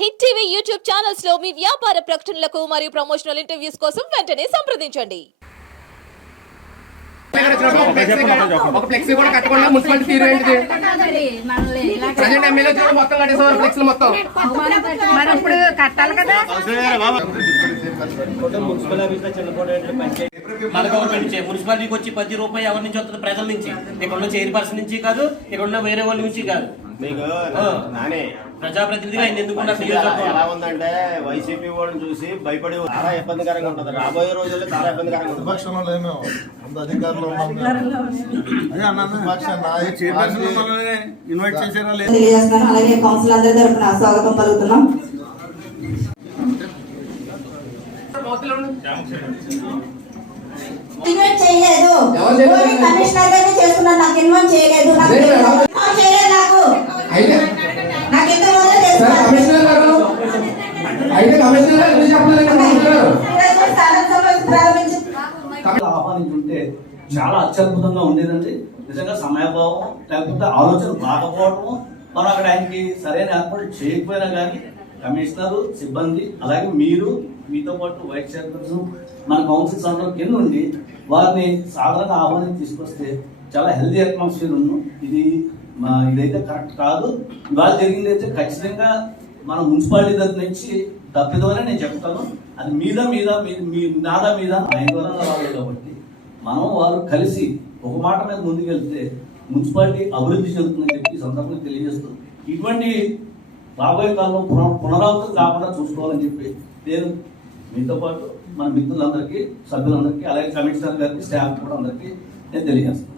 Hit TV YouTube channels లో మీ వ్యాపార ప్రకటనలకు మరియు ప్రమోషనల్ ఇంటర్వ్యూస్ కోసం వెంటనే సంప్రదించండి. ఒక ఫ్లెక్సీ కూడా కట్టకుండా మున్సిపాలిటీ తీరు ఏంటిది? ప్రజెంట్ ఎమ్మెల్యే చూడ మొత్తం కట్టేసారు ఫ్లెక్సీలు మొత్తం. మరి ఇప్పుడు కట్టాలి కదా. మన గవర్నమెంట్ నుంచి మున్సిపాలిటీకి వచ్చి 10 రూపాయలు ఎవరి నుంచి వస్తుంది? ప్రజల నుంచి. ఇక్కడ ఉన్న చైర్పర్సన్ నుంచి కాదు, ఇక్కడ ఉన్న వేరే వాళ్ళ నుంచి కాదు. ప్రజాప్రతినిధిగా ఆయన ఎందుకున్నారు? ఎలా ఉందంటే వైసీపీ వాళ్ళని చూసి భయపడి చాలా ఇబ్బందికరంగా ఉంటుంది. రాబోయే రోజుల్లో చాలా ఇబ్బందికరంగా ఉంటుంది. అలాగే కౌన్సిల్ అందరి తరఫున స్వాగతం పలుకుతున్నాం. ఇన్వైట్ చేయలేదు, కమిషనర్ గారిని చేసుకున్నాను. నాకు ఇన్వైట్ చేయలేదు, నాకు ఇంత మొదలు ఆహ్వానించుంటే చాలా అత్యద్భుతంగా ఉండేదండి. నిజంగా సమయభావం లేకపోతే ఆలోచన రాకపోవటము, మనం అక్కడ ఆయనకి సరైన ఏర్పాటు చేయకపోయినా కానీ కమిషనర్ సిబ్బంది అలాగే మీరు మీతో పాటు వైస్ చైర్పర్సన్ మన కౌన్సిల్స్ అందరూ కింద ఉండి వారిని సాధారణంగా ఆహ్వానం తీసుకొస్తే చాలా హెల్దీ అట్మాస్ఫియర్ ఉన్నాం. ఇదైతే కరెక్ట్ కాదు. ఇవాళ జరిగింది అయితే ఖచ్చితంగా మన మున్సిపాలిటీ దగ్గర నుంచి తప్పిదమని నేను చెప్తాను. అది మీద మీ నాదా మీద ఆయన ద్వారా రాలేదు కాబట్టి మనం వారు కలిసి ఒక మాట మీద ముందుకెళ్తే మున్సిపాలిటీ అభివృద్ధి చెందుతుందని చెప్పి సందర్భంగా తెలియజేస్తూ ఇటువంటి రాబోయే కాలంలో పునరావృతం కాకుండా చూసుకోవాలని చెప్పి నేను మీతో పాటు మన మిత్రులందరికీ సభ్యులందరికీ అలాగే కమిషనర్ గారికి స్టాఫ్ కూడా అందరికీ నేను తెలియజేస్తాను.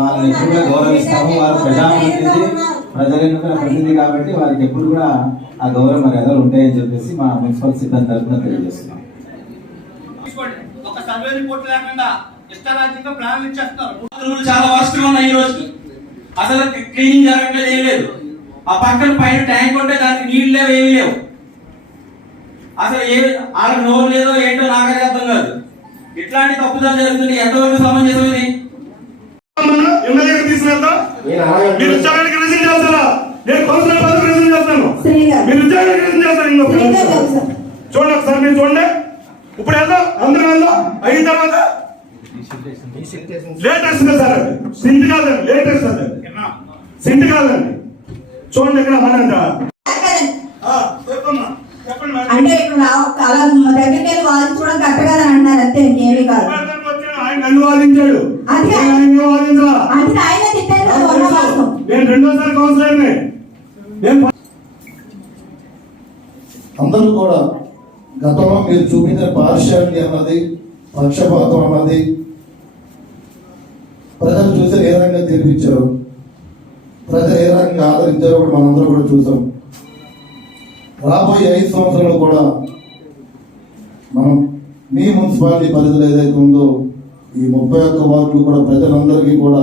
వాళ్ళని ఎక్కువగా గౌరవిస్తాము. వారు ప్రజాప్రతినిధి, ప్రజల ఎన్నుకున్న ప్రతినిధి కాబట్టి వారికి ఎప్పుడు కూడా ఆ గౌరవ మర్యాదలు ఉంటాయని చెప్పేసి మా మున్సిపల్ సిబ్బంది తరఫున తెలియజేస్తున్నాం. ఒక సర్వే రిపోర్ట్ లేకుండా ఇష్టారాజ్యంగా ప్లాన్లు ఇచ్చేస్తున్నారు. చాలా వర్షంగా ఉన్నాయి. ఈ రోజు అసలు క్లీనింగ్ జరగట్లేదు, ఏం లేదు. ఆ పక్కన పైన ట్యాంక్ ఉంటే దానికి నీళ్ళు లేవు, ఏమీ లేవు. అసలు వాళ్ళ నోరు లేదో ఏంటో నాకైతే అర్థం కాదు. ఇట్లాంటి తప్పుదాలు జరుగుతుంది. ఎంతవరకు సమంజసమైంది? మీరు ఉద్యోగానికి రిజైన్ చేస్తారా? నేను కౌన్సిలర్ పదవి రిజైన్ చేస్తాను. మీరు ఉద్యోగానికి రిజైన్ చేస్తారు. చూడండి ఒకసారి, మీరు చూడండి. ఇప్పుడు వెళ్దాం, అందరూ వెళ్దాం. అయిన తర్వాత లేటెస్ట్ సార్, అది సింట్ కాదండి, లేటెస్ట్ అది సింట్ కాదండి. చూడండి ఇక్కడ మన అంటే ఇప్పుడు దగ్గరికి వెళ్ళి వాళ్ళు కూడా కట్టగలని అంటున్నారు అంతే, ఇంకేమీ కాదు. ఆయన నన్ను వాదించాడు, ఆయన తిట్టారు. నేను రెండోసారి కౌన్సిలర్ని. అందరూ కూడా గతంలో మీరు చూపించిన పార్షియాలిటీ అన్నది, పక్షపాతం అన్నది ప్రజలు చూసి ఏ రకంగా తీర్పిచ్చారు, ప్రజలు ఏ రకంగా ఆదరించారో కూడా మనందరూ కూడా చూసాం. రాబోయే 5 సంవత్సరాలు కూడా మనం మీ మున్సిపాలిటీ పరిధిలో ఏదైతే ఉందో ఈ 31 వార్డులు కూడా ప్రజలందరికీ కూడా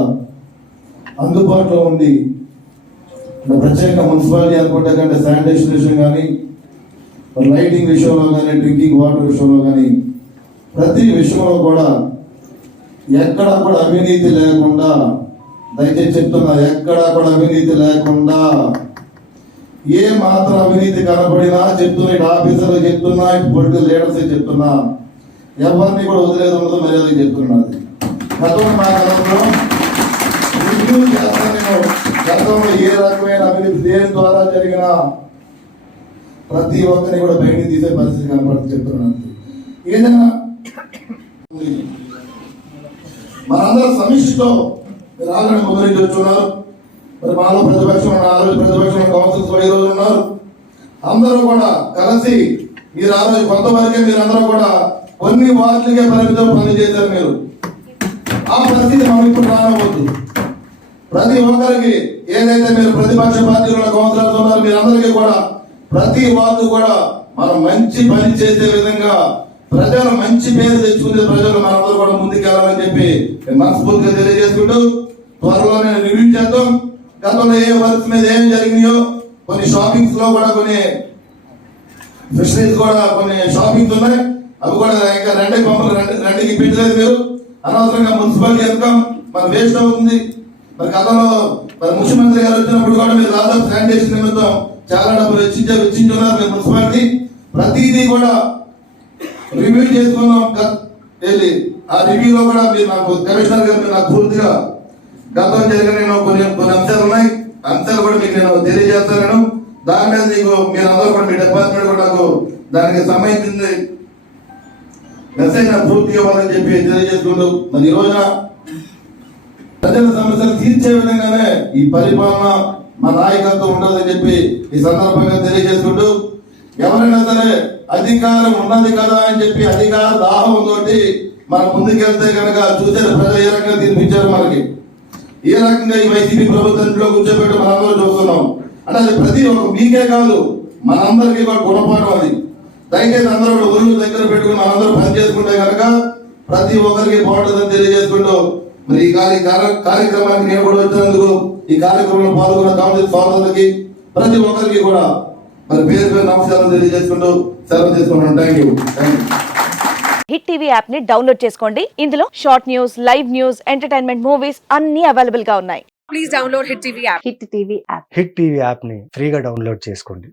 అందుబాటులో ఉండి, ప్రత్యేక మున్సిపాలిటీ అనుకుంటే కంటే శానిటేషన్ విషయం కానీ, లైటింగ్ విషయంలో కానీ, డ్రింకింగ్ వాటర్ విషయంలో కానీ, ప్రతి విషయంలో కూడా ఎక్కడా కూడా అవినీతి లేకుండా, దయచేసి చెప్తున్నా, ఎక్కడా కూడా అవినీతి లేకుండా, ఏ మాత్రం అవినీతి కనబడినా చెప్తున్నా, ఇటు ఆఫీసర్లు చెప్తున్నా, ఇటు పొలిటికల్ లీడర్స్ చెప్తున్నా, ఎవరిని కూడా వదిలేదు ఉండదు, మర్యాద చెప్తున్నది. గతంలో మా గతంలో ఏ రకమైన అవినీతి దేని ద్వారా జరిగినా ప్రతి ఒక్కరిని కూడా బయటికి తీసే పరిస్థితి కనపడుతుంది చెప్తున్నాను. ఏదైనా మనందరూ సమిష్టితో మీరు ఆల్రెడీ మొదలు వచ్చున్నారు. మరి మాలో ప్రతిపక్షం ఉన్న, ఆ రోజు ప్రతిపక్షం కౌన్సిల్స్ కూడా ఈ రోజు ఉన్నారు. అందరూ కూడా కలిసి మీరు ఆ రోజు కొంతవరకే మీరు అందరూ కూడా కొన్ని వార్డులకే పరిమితం పని చేశారు. మీరు ఆ పరిస్థితి మనం ఇప్పుడు రానవద్దు. ప్రతి ఒక్కరికి ఏదైతే మీరు ప్రతిపక్ష పార్టీలో కౌన్సిలర్స్ ఉన్నారు, మీరందరికీ కూడా ప్రతి వార్డు కూడా మనం మంచి పని చేసే విధంగా, ప్రజలు మంచి పేరు తెచ్చుకునే ప్రజలు మనందరూ కూడా ముందుకెళ్ళాలని చెప్పి మనస్ఫూర్తిగా తెలియజేసుకుంటూ త్వరలోనే రివ్యూ చేద్దాం. గతంలో ఏ వర్క్స్ మీద ఏం జరిగినాయో, కొన్ని షాపింగ్స్ లో కూడా కొన్ని ఫెసిలిటీస్ కూడా కొన్ని షాపింగ్స్ ఉన్నాయి. అవి కూడా ఇంకా రెండే పంపులు రెండుకి పెట్టలేదు మీరు. అనవసరంగా మున్సిపాలిటీ ఎంత మన వేస్ట్ అవుతుంది. మరి గతంలో మరి ముఖ్యమంత్రి గారు వచ్చినప్పుడు కూడా మీరు దాదాపు శానిటేషన్ నిమిత్తం చాలా డబ్బులు వెచ్చించున్నారు మీరు మున్సిపాలిటీ. ప్రతిదీ కూడా రివ్యూ చేసుకున్నాం వెళ్ళి. ఆ రివ్యూలో కూడా మీరు నాకు కమిషనర్ గారు నాకు పూర్తిగా గతం జరిగిన కొన్ని అంశాలు ఉన్నాయి. అంశాలు కూడా మీకు నేను తెలియజేస్తాను. దాని మీద మీకు మీరందరూ కూడా మీ డిపార్ట్మెంట్ కూడా నాకు దానికి సంబంధించింది మెసేజ్ నాకు పూర్తిగా ఇవ్వాలని చెప్పి తెలియజేసుకుంటూ మరి ఈ రోజున ప్రజల సమస్యలు తీర్చే విధంగానే ఈ పరిపాలన మా నాయకత్వం ఉండదని చెప్పి ఈ సందర్భంగా తెలియజేసుకుంటూ, ఎవరైనా సరే అధికారం ఉన్నది కదా అని చెప్పి అధికార దాహంతో మనం ముందుకెళ్తే కనుక చూసారు ప్రజలు ఏ రకంగా తీర్పిచ్చారు మనకి. ఏ రకంగా ఈ వైసీపీ ప్రభుత్వంలో కూర్చోబెట్టి మనందరూ చూస్తున్నాం. అంటే అది ప్రతి ఒక్క మీకే కాదు మనందరికీ కూడా గుణపాఠం అది. దయచేసి అందరూ కూడా ఒళ్ళు దగ్గర పెట్టుకుని మనందరూ పనిచేసుకుంటే కనుక ప్రతి ఒక్కరికి బాగుంటుందని తెలియజేసుకుంటూ, మరి ఈ కార్యక్రమానికి నేను కూడా వచ్చినందుకు ఈ కార్యక్రమంలో పాల్గొన్న కౌన్సిల్ సోదరులకి ప్రతి ఒక్కరికి కూడా మరి పేరు పేరు నమస్కారం తెలియజేసుకుంటూ సెలవు తీసుకుంటున్నాను. Thank you. Hit TV app ని డౌన్లోడ్ చేసుకోండి. ఇందులో short news, live news, entertainment movies అన్ని అవైలబుల్ గా ఉన్నాయి. Please download hit TV app. Hit TV app ని ఫ్రీగా డౌన్లోడ్ చేసుకోండి.